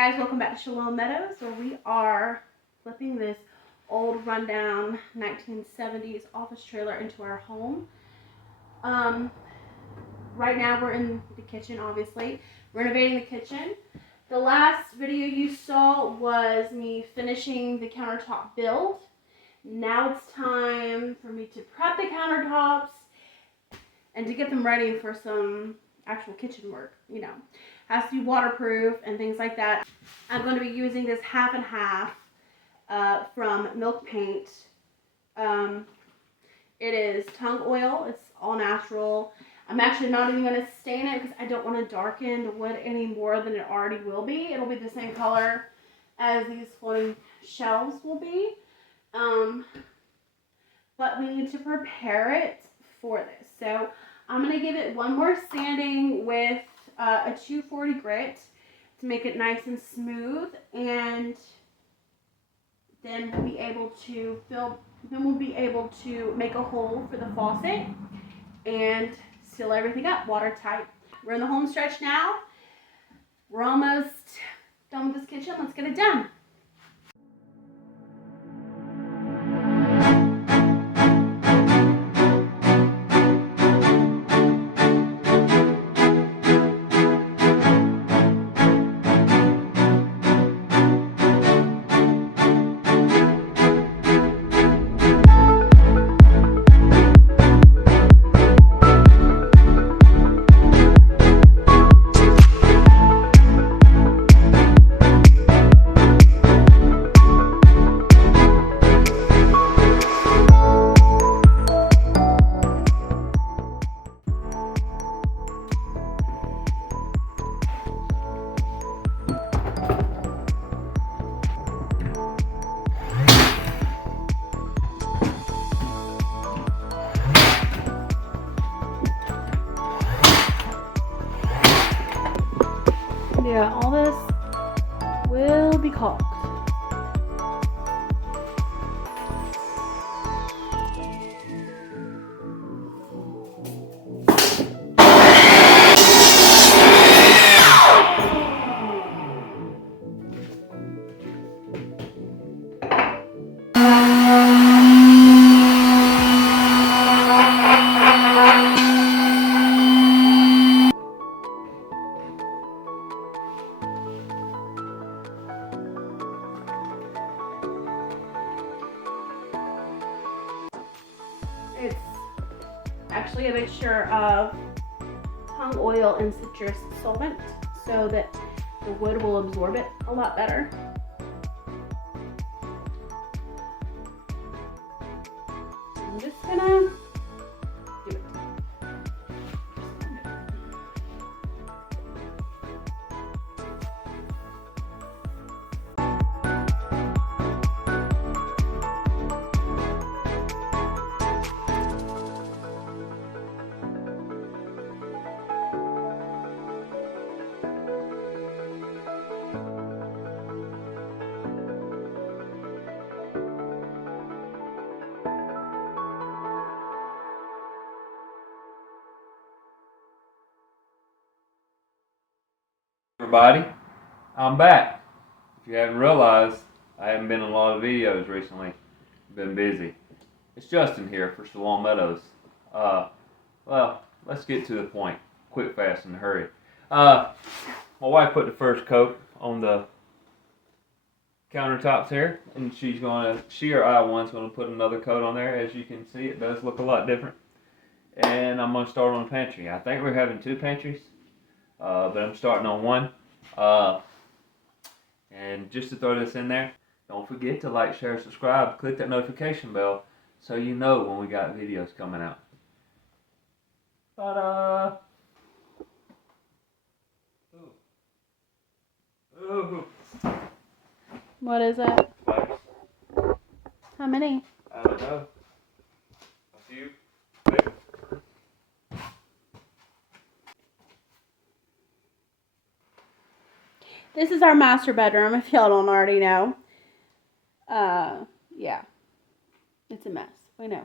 Hey guys, welcome back to Shalom Meadows, where we are flipping this old rundown 1970s office trailer into our home. Right now we're in the kitchen, obviously, renovating the kitchen. The last video you saw was me finishing the countertop build. Now it's time for me to prep the countertops and to get them ready for some actual kitchen work, you know. Has to be waterproof and things like that. I'm going to be using this half and half from Milk Paint. It is tung oil. It's all natural. I'm actually not even going to stain it because I don't want to darken the wood any more than it already will be. It'll be the same color as these floating shelves will be. But we need to prepare it for this. So I'm going to give it one more sanding with a 240 grit to make it nice and smooth, and then we'll be able to make a hole for the faucet and seal everything up watertight. We're in the home stretch now. We're almost done with this kitchen. Let's get it done. Yeah, all this will be caulked. It's actually a mixture of tung oil and citrus solvent so that the wood will absorb it a lot better. I'm just gonna do it. Everybody, I'm back. If you haven't realized, I haven't been in a lot of videos recently. Been busy. It's Justin here for Shalom Meadows. Well, let's get to the point. Quick, fast, and hurry. My wife put the first coat on the countertops here, and she or I one's gonna put another coat on there. As you can see, it does look a lot different. And I'm gonna start on the pantry. I think we're having two pantries. But I'm starting on one. And just to throw this in there, don't forget to like, share, subscribe, click that notification bell so you know when we got videos coming out. Ta-da! Ooh. What is it? Spiders. How many? I don't know. A few. Maybe. This is our master bedroom, if y'all don't already know. Yeah. It's a mess. We know.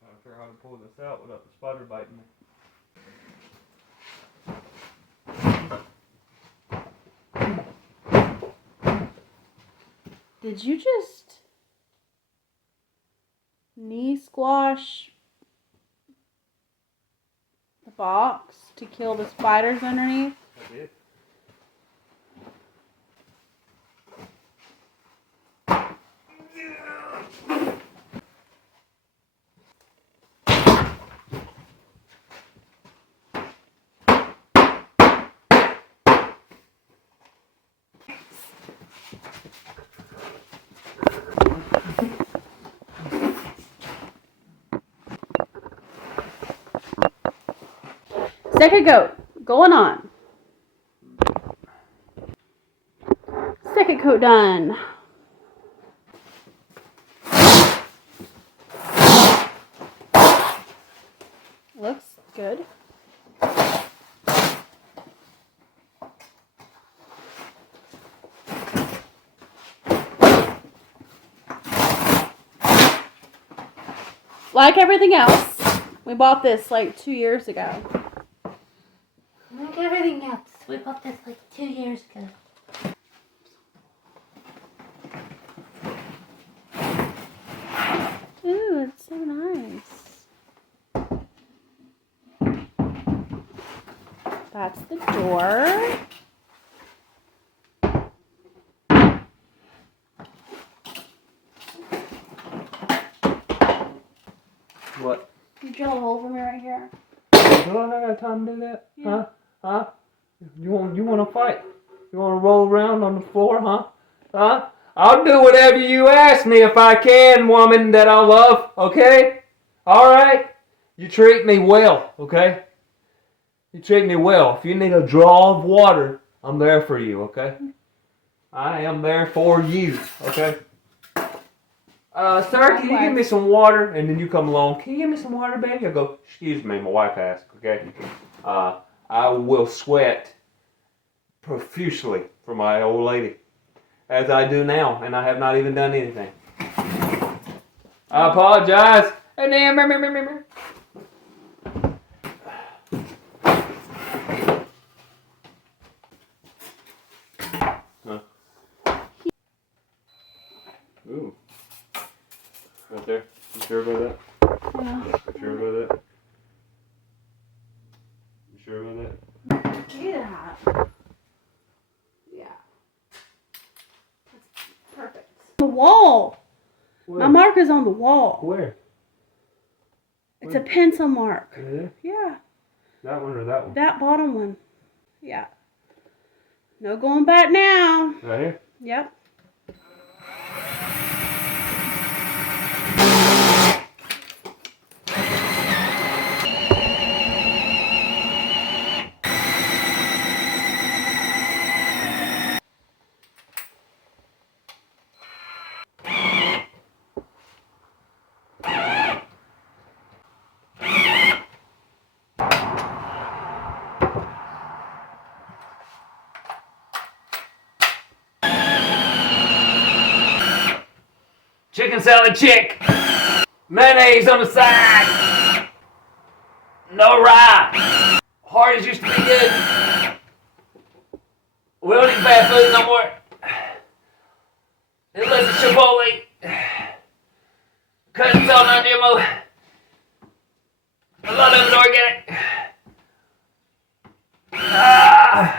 Trying to figure out how to pull this out without the spider biting me. Did you just knee squash the box to kill the spiders underneath? I did. Second coat going on. Second coat done. Looks good. Like everything else, we bought this like 2 years ago. Like everything else, we bought this like 2 years ago. Ooh, it's so nice. That's the door. What? You drill a hole for me right here. Do I got time to do that? Yeah. Huh? You want to fight? You want to roll around on the floor, huh? Huh? I'll do whatever you ask me if I can, woman that I love, okay? Alright? You treat me well, okay? You treat me well. If you need a draw of water, I'm there for you, okay? I am there for you, okay? Sir, can you give me some water? And then you come along. Can you give me some water, baby? I go, excuse me, my wife asked, okay? I will sweat profusely for my old lady, as I do now, and I have not even done anything. I apologize. And then, Ooh. Right there. You sure about that? Yeah. You sure about that? You sure about that? See that? Yeah. That's perfect. The wall. Where? My mark is on the wall. Where? It's a pencil mark. Is it? Yeah. That one or that one? That bottom one. Yeah. No going back now. Right here? Yep. Chicken salad chick. Mayonnaise on the side. No rye. Hardee's used to be good. We don't eat bad food no more. Unless it's Chipotle. Cause it's all non-GMO. A lot of it organic. Ah.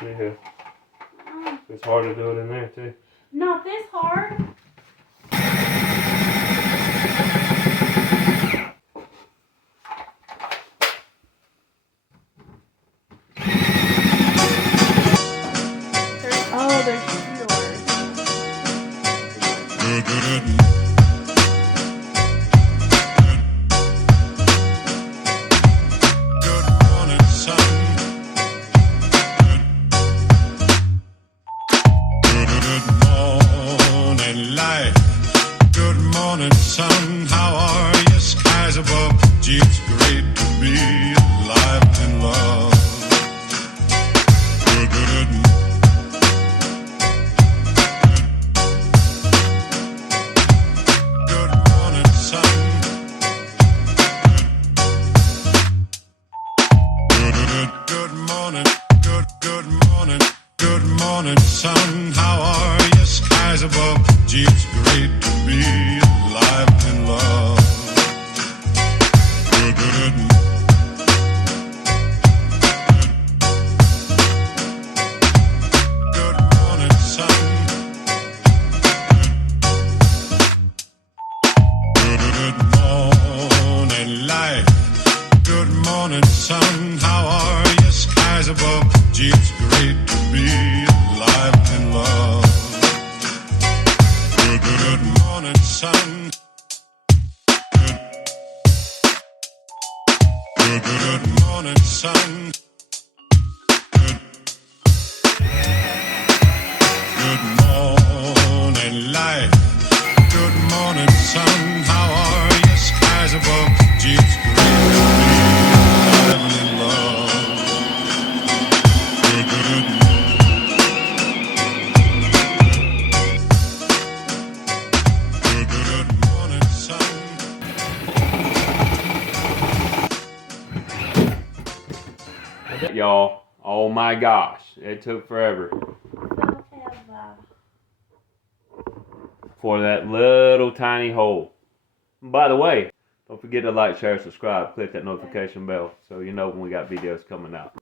Yeah. It's hard to do it in there too. Not this hard. There's two doors. Good morning, sun. Good morning, light. Good morning, sun. How are you? Skies above. Gee, it's great to be alive and love. Gee, it's great to be alive and love. Good, good, good morning, sun. Good morning, light. Good morning, sun. How are you? Skies above. Gee, it's great to be alive and love. Good morning, sun. Good morning, sun. Good morning, light. Good morning, sun. How are you? Skies above. Gee, it's great to be alive and love. Good morning, sun. Y'all, oh my gosh, it took forever for that little tiny hole. By the way, don't forget to like, share, subscribe, click that notification bell so you know when we got videos coming out.